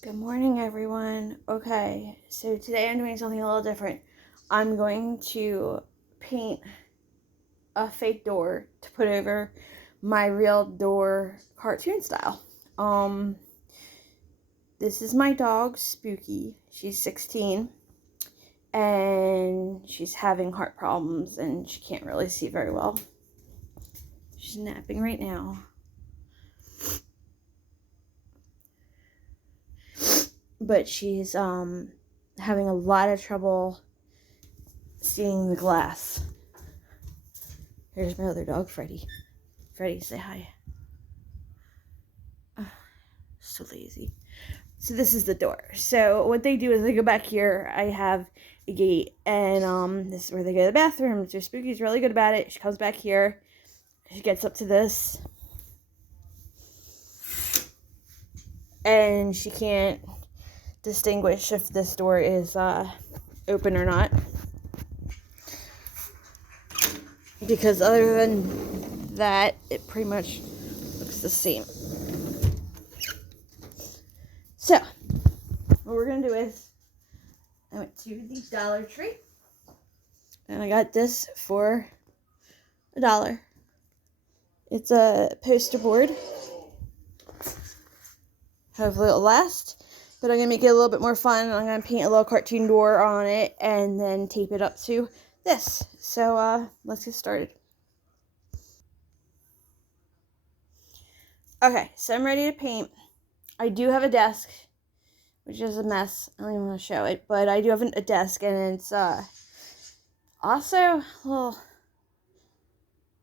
Good morning, everyone. Okay, so today I'm doing something a little different. I'm going to paint a fake door to put over my real door cartoon style. Um, this is my dog, Spooky. She's 16 and she's having heart problems and she can't really see very well. She's napping right now. But she's having a lot of trouble seeing the glass. Here's my other dog, Freddie. Freddie, say hi. So lazy. So this is the door. So what they do is they go back here. I have a gate, and this is where they go to the bathroom. So Spooky's really good about it. She comes back here. She gets up to this, and she can't distinguish if this door is open or not. Because other than that, it pretty much looks the same. So, what we're going to do is, I went to the Dollar Tree, and I got this for $1. It's a poster board. Hopefully it'll last, but I'm going to make it a little bit more fun. I'm going to paint a little cartoon door on it, and then tape it up to this. So, let's get started. Okay, so I'm ready to paint. I do have a desk, which is a mess. I don't even want to show it, but I do have a desk, and it's also a little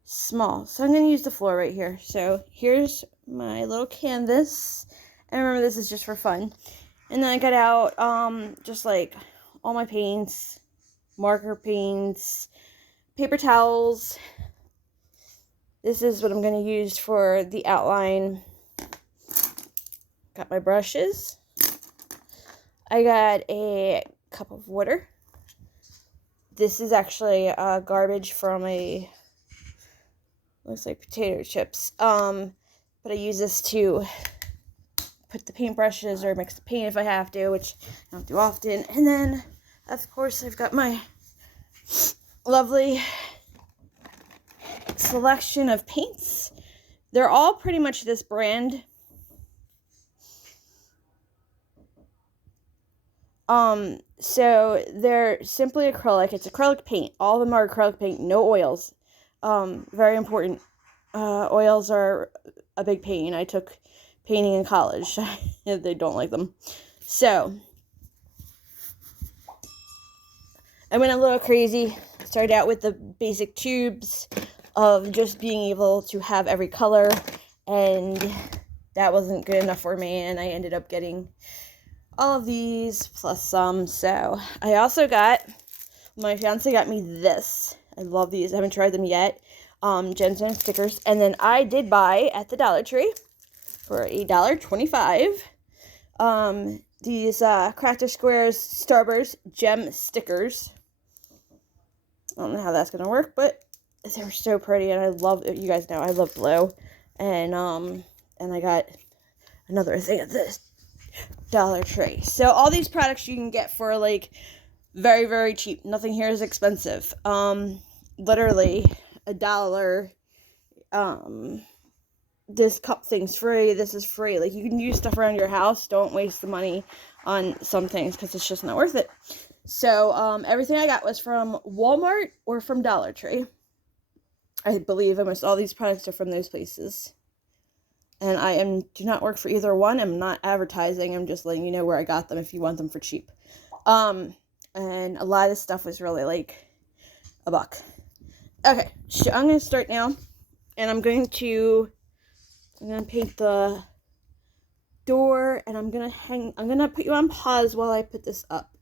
small. So I'm going to use the floor right here. So here's my little canvas, and remember this is just for fun. And then I got out just like all my paints, marker paints, paper towels. This is what I'm going to use for the outline. Got my brushes. I got a cup of water. This is actually garbage from looks like potato chips. But I use this to put the paintbrushes or mix the paint if I have to, which I don't do often. And then, of course, I've got my lovely selection of paints. They're all pretty much this brand. So they're simply acrylic. It's acrylic paint. All of them are acrylic paint, no oils. Very important. Oils are a big pain. I took painting in college. They don't like them. So I went a little crazy. Started out with the basic tubes of just being able to have every color, and that wasn't good enough for me, and I ended up getting all of these plus some. So I also got, my fiance got me this. I love these. I haven't tried them yet. Gemstone stickers. And then I did buy at the Dollar Tree for $1.25. These Crafter Squares Starburst gem stickers. I don't know how that's gonna work, but they're so pretty, and I love, you guys know I love blue. And I got another thing of this Dollar Tree. So all these products you can get for like very, very cheap. Nothing here is expensive. Literally $1. This cup thing's free. This is free. Like, you can use stuff around your house. Don't waste the money on some things because it's just not worth it. So everything I got was from Walmart or from Dollar Tree. I believe almost all these products are from those places. And do not work for either one. I'm not advertising. I'm just letting you know where I got them if you want them for cheap. And a lot of this stuff was really like $1. Okay, so I'm going to start now. And I'm going to paint the door, and I'm going to put you on pause while I put this up.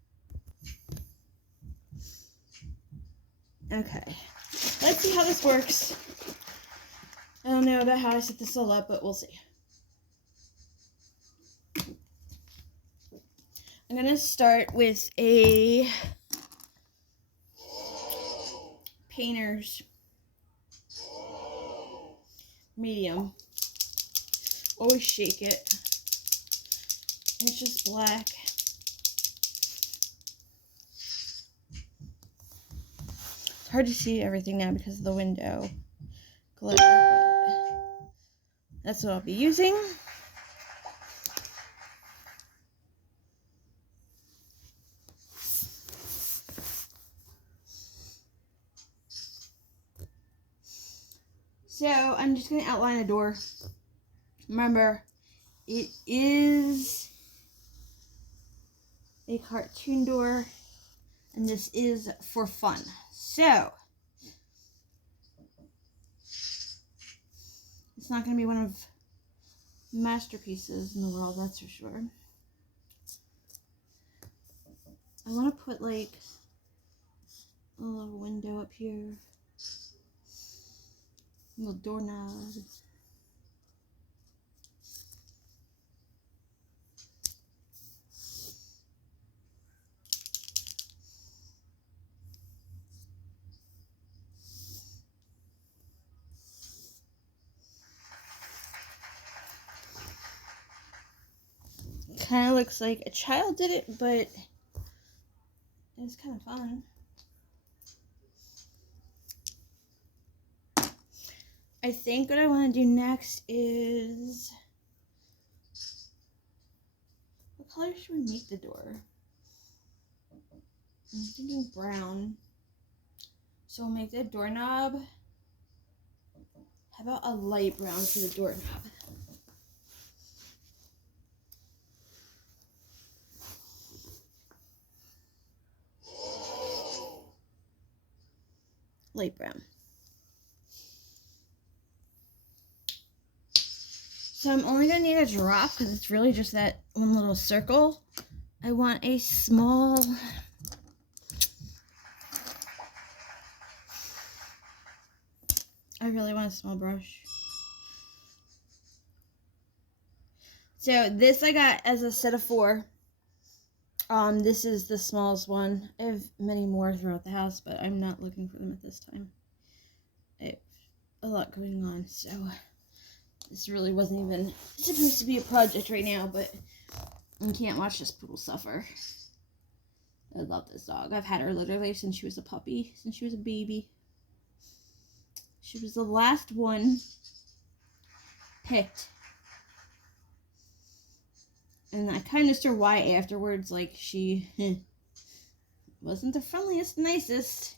Okay, let's see how this works. I don't know about how I set this all up, but we'll see. I'm going to start with a painter's medium. Always shake it. It's just black. It's hard to see everything now because of the window glare, but that's what I'll be using. So I'm just going to outline a door. Remember, it is a cartoon door, and this is for fun. So it's not going to be one of masterpieces in the world, that's for sure. I want to put like a little window up here, a little doorknob. Kind of looks like a child did it, but it's kind of fun. I think what I want to do next is, what color should we make the door? I'm thinking brown. So we'll make the doorknob. How about a light brown for the doorknob? Light brown. So I'm only going to need a drop because it's really just that one little circle. I want a small... I really want a small brush. So this I got as a set of 4. This is the smallest one. I have many more throughout the house, but I'm not looking for them at this time. I have a lot going on, so this really wasn't even supposed to be a project right now, but you can't watch this poodle suffer. I love this dog. I've had her literally since she was a puppy, since she was a baby. She was the last one picked. And I kind of understood why afterwards, like, she wasn't the friendliest, nicest.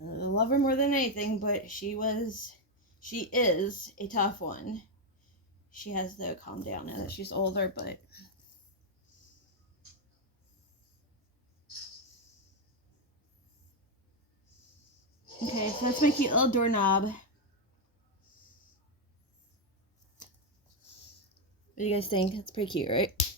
I love her more than anything, but she is a tough one. She has to calm down now that she's older, but... Okay, so that's my cute little doorknob. What do you guys think? It's pretty cute, right?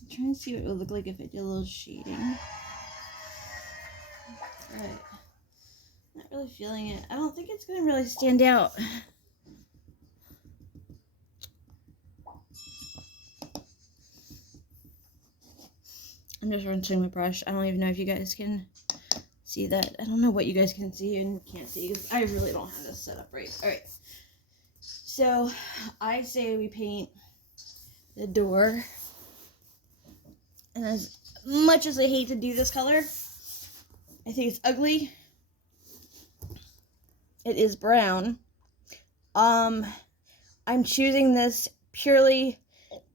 I'm trying to see what it would look like if I did a little shading. Right. Not really feeling it. I don't think it's going to really stand out. I'm just rinsing my brush. I don't even know if you guys can see that. I don't know what you guys can see and can't see because I really don't have this set up right. Alright. So, I say we paint the door. And as much as I hate to do this color, I think it's ugly. It is brown. I'm choosing this purely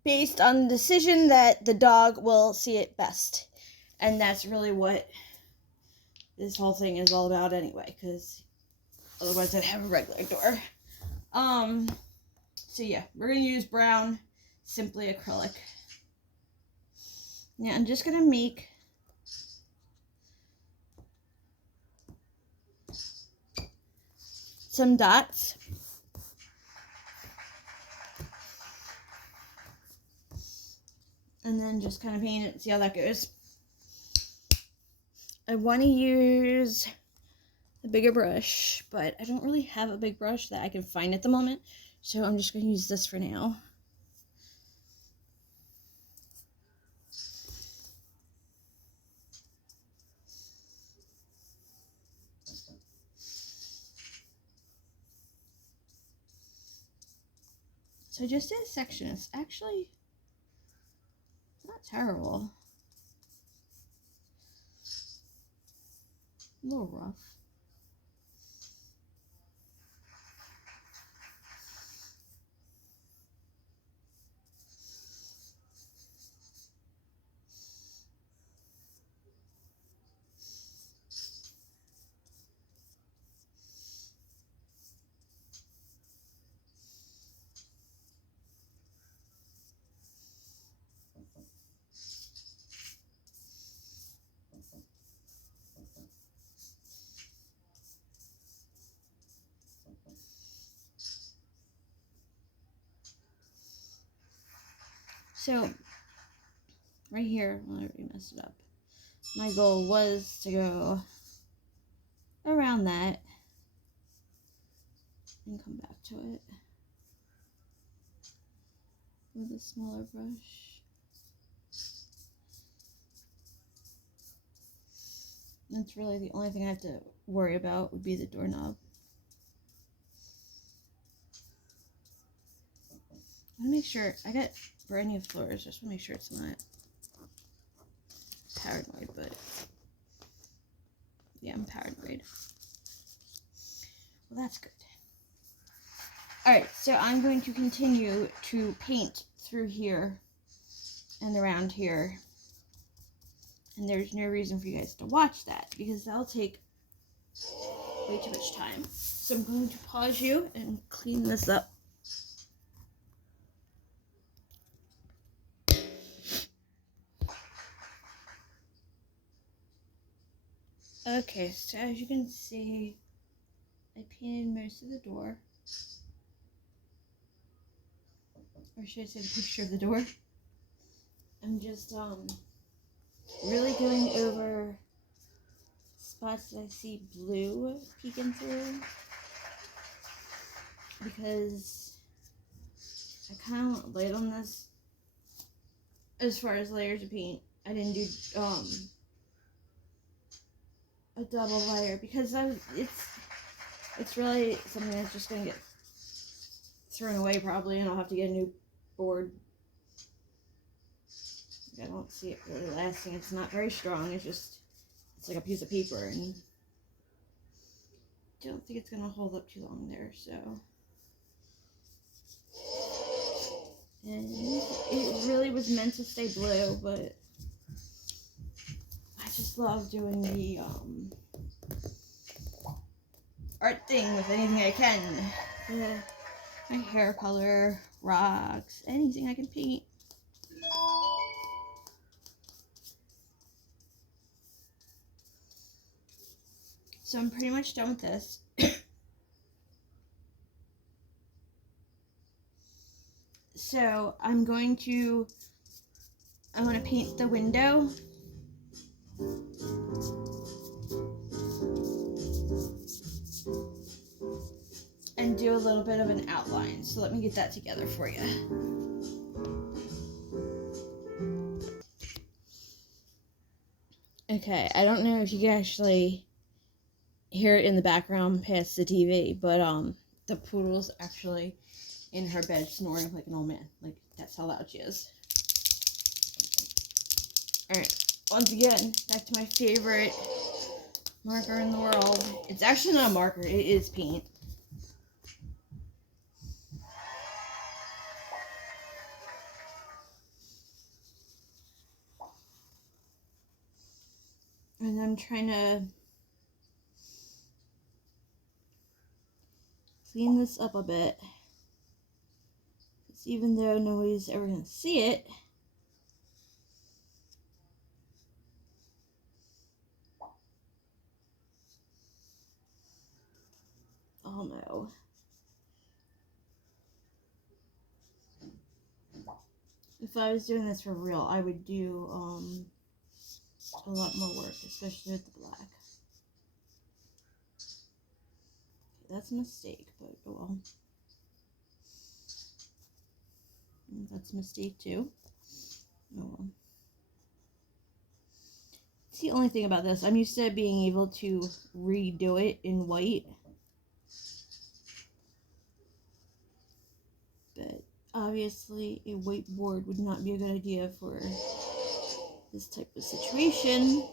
based on the decision that the dog will see it best. And that's really what this whole thing is all about anyway, because otherwise I'd have a regular door. So yeah, we're going to use brown, simply acrylic. Now I'm just going to make some dots. And then just kind of paint it and see how that goes. I want to use a bigger brush, but I don't really have a big brush that I can find at the moment. So I'm just going to use this for now. So I just did a section. It's actually not terrible. A little rough. So, right here, I already messed it up. My goal was to go around that and come back to it with a smaller brush. That's really the only thing I have to worry about would be the doorknob. I want to make sure, I got brand new floors, just want to make sure it's not paranoid, but yeah, I'm paranoid. Well, that's good. Alright, so I'm going to continue to paint through here and around here. And there's no reason for you guys to watch that, because that'll take way too much time. So I'm going to pause you and clean this up. Okay, so as you can see, I painted most of the door. Or should I say the picture of the door? I'm just really going over spots that I see blue peeking through, because I kind of want light on this. As far as layers of paint, I didn't do a double layer because it's really something that's just gonna get thrown away probably, and I'll have to get a new board. I don't see it really lasting. It's not very strong. It's like a piece of paper, and I don't think it's gonna hold up too long there. So, and it really was meant to stay blue, but I just love doing the art thing with anything I can. My hair color, rocks, anything I can paint. So I'm pretty much done with this. So I want to paint the window. And do a little bit of an outline. So let me get that together for you. Okay, I don't know if you can actually hear it in the background past the TV, but the poodle's actually in her bed snoring like an old man. Like, that's how loud she is. Alright, once again, back to my favorite marker in the world. It's actually not a marker, it is paint. And I'm trying to clean this up a bit. Because even though nobody's ever going to see it, oh no. If I was doing this for real, I would do a lot more work, especially with the black. Okay, that's a mistake, but oh well. That's a mistake too. Oh well. It's the only thing about this. I'm used to being able to redo it in white. But obviously a whiteboard would not be a good idea for this type of situation.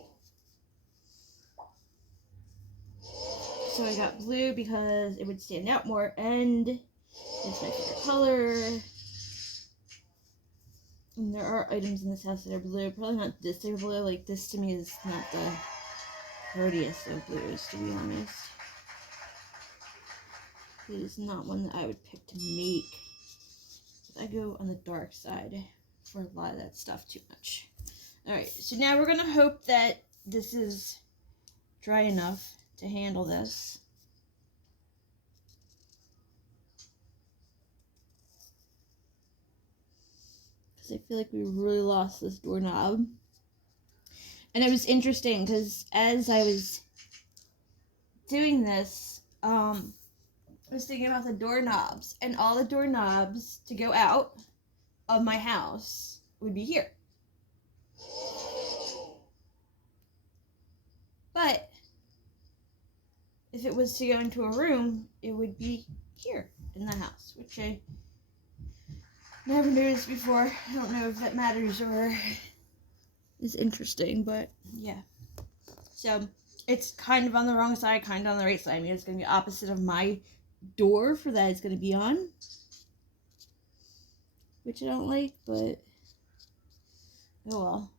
So I got blue because it would stand out more, and it's my favorite color. And there are items in this house that are blue. Probably not this type of blue. Like, this to me is not the prettiest of blues, to be honest. It is not one that I would pick to make. I go on the dark side for a lot of that stuff too much. Alright, so now we're going to hope that this is dry enough to handle this. Because I feel like we really lost this doorknob. And it was interesting because as I was doing this, I was thinking about the doorknobs, and all the doorknobs to go out of my house would be here. But if it was to go into a room, it would be here in the house, which I never noticed before. I don't know if that matters or is interesting, but yeah. So it's kind of on the wrong side, kind of on the right side. I mean, it's going to be opposite of my door for that it's going to be on, which I don't like, but oh well.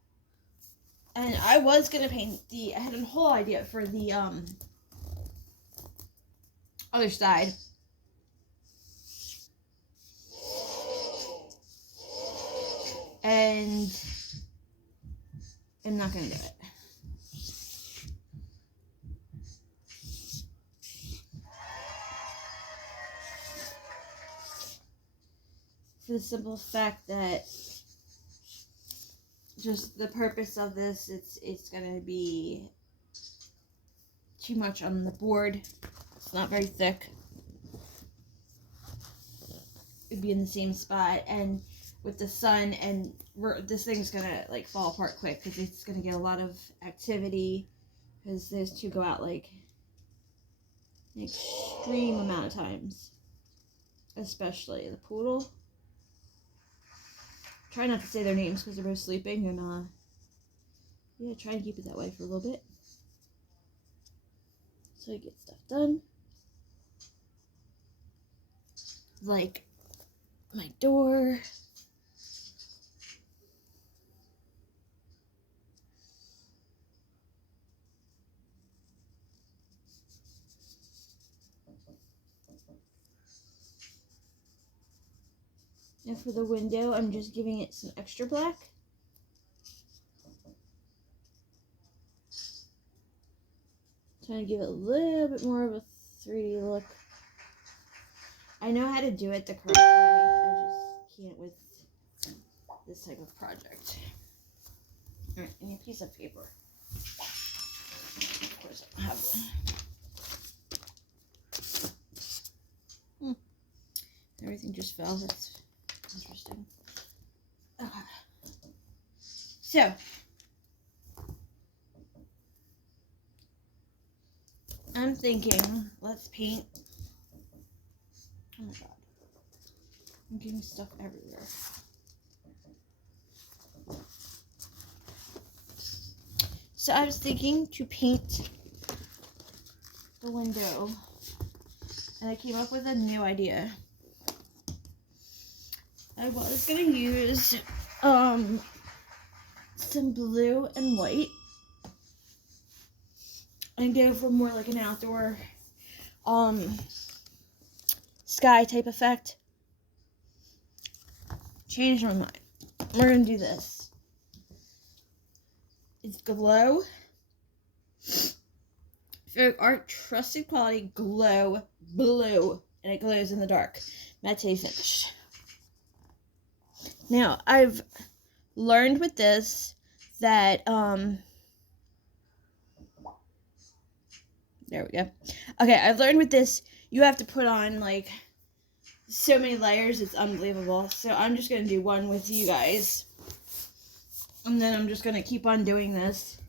And I was going to paint I had a whole idea for the other side. And I'm not going to do it. For the simple fact that just the purpose of this, it's going to be too much on the board. It's not very thick. It'd be in the same spot, and with the sun, and this thing's going to like fall apart quick because it's going to get a lot of activity because those two go out like an extreme amount of times, especially the poodle. Try not to say their names because they're both sleeping, and yeah, try and keep it that way for a little bit so I get stuff done, like my door. And for the window, I'm just giving it some extra black. Trying to give it a little bit more of a 3D look. I know how to do it the correct way. I just can't with this type of project. Alright, I need a piece of paper. Of course, I don't have one. Everything just fell. That's interesting. So, I'm thinking, let's paint. Oh my god. I'm getting stuff everywhere. So I was thinking to paint the window, and I came up with a new idea. I was going to use some blue and white and go for more like an outdoor sky type effect. Changed my mind. We're going to do this. It's Glow. For our trusted quality Glow Blue, and it glows in the dark. Matte finish. Now, I've learned with this that, there we go. Okay, I've learned with this, you have to put on, like, so many layers, it's unbelievable. So I'm just going to do one with you guys. And then I'm just going to keep on doing this.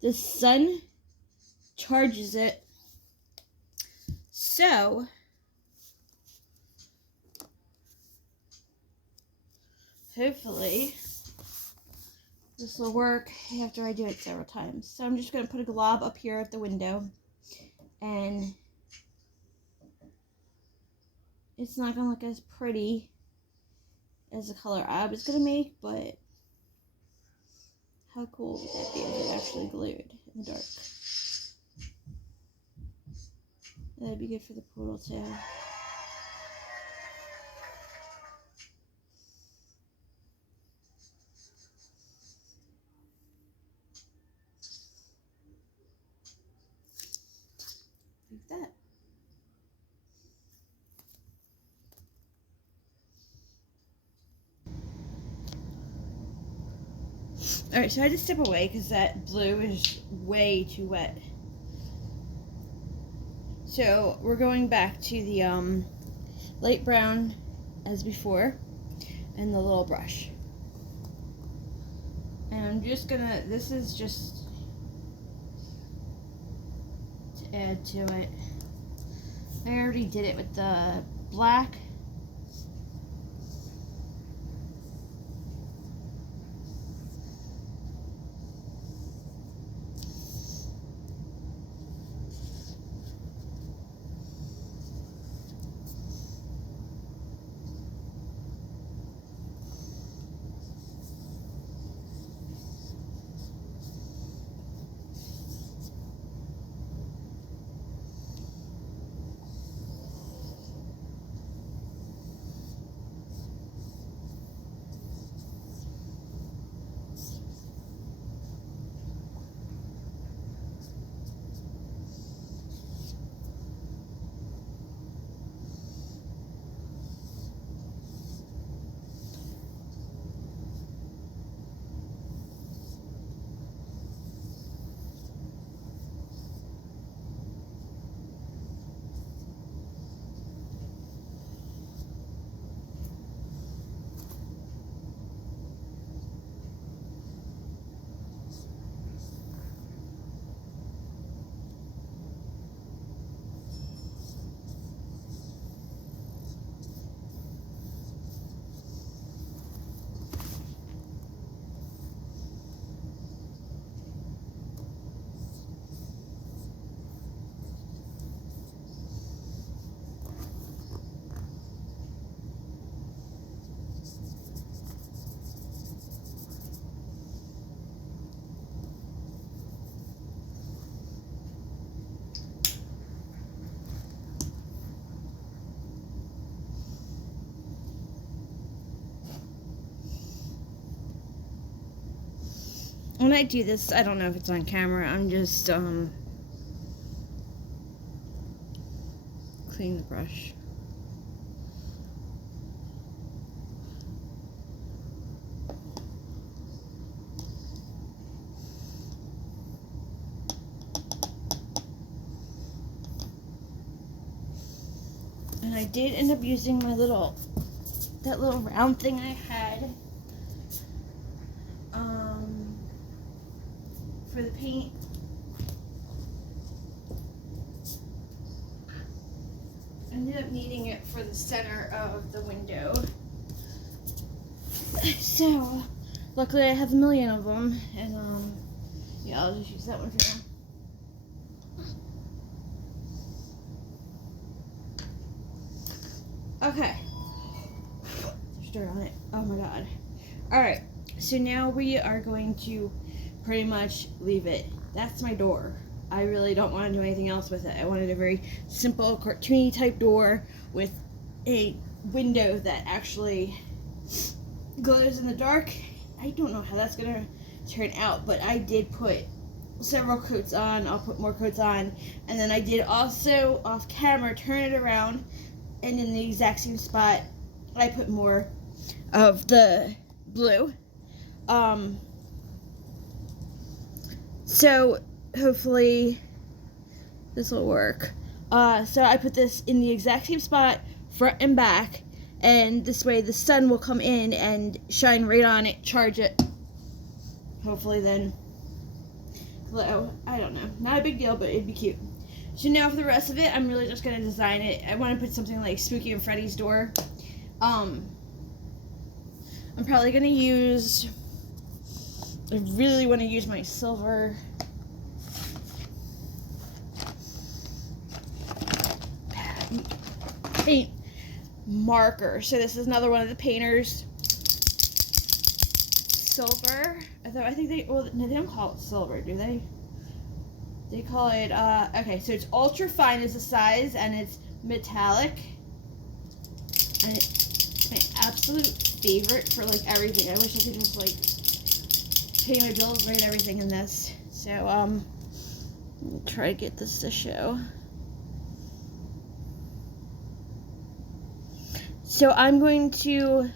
The sun charges it. So hopefully this will work after I do it several times. So I'm just going to put a glob up here at the window, and it's not going to look as pretty as the color I was going to make, but how cool would that be if it actually glued in the dark? That'd be good for the poodle too. Like that. Alright, so I had to step away because that blue is way too wet. So we're going back to the light brown as before and the little brush. And I'm just gonna, this is just to add to it. I already did it with the black. When I do this, I don't know if it's on camera, I'm just clean the brush. And I did end up using my that little round thing I had for the paint. I ended up needing it for the center of the window. So, luckily I have a million of them, and yeah, I'll just use that one for now. Okay. There's dirt on it. Oh my god. Alright, so now we are going to pretty much leave it. That's my door. I really don't want to do anything else with it. I wanted a very simple, cartoony type door with a window that actually glows in the dark. I don't know how that's going to turn out, but I did put several coats on. I'll put more coats on. And then I did also, off camera, turn it around, and in the exact same spot, I put more of the blue. So hopefully this will work. So I put this in the exact same spot, front and back, and this way the sun will come in and shine right on it, charge it. Hopefully then glow. I don't know. Not a big deal, but it'd be cute. So now for the rest of it, I'm really just going to design it. I want to put something like Spooky and Freddy's door. I'm probably gonna use, I really want to use my silver paint marker. So this is another one of the painters silver. I think they, well, no, they don't call it silver, do they? They call it, okay, so it's ultra fine is the size, and it's metallic. And it's my absolute favorite for, like, everything. I wish I could just, like, pay my bills, write everything in this. So, let me try to get this to show. So I'm going to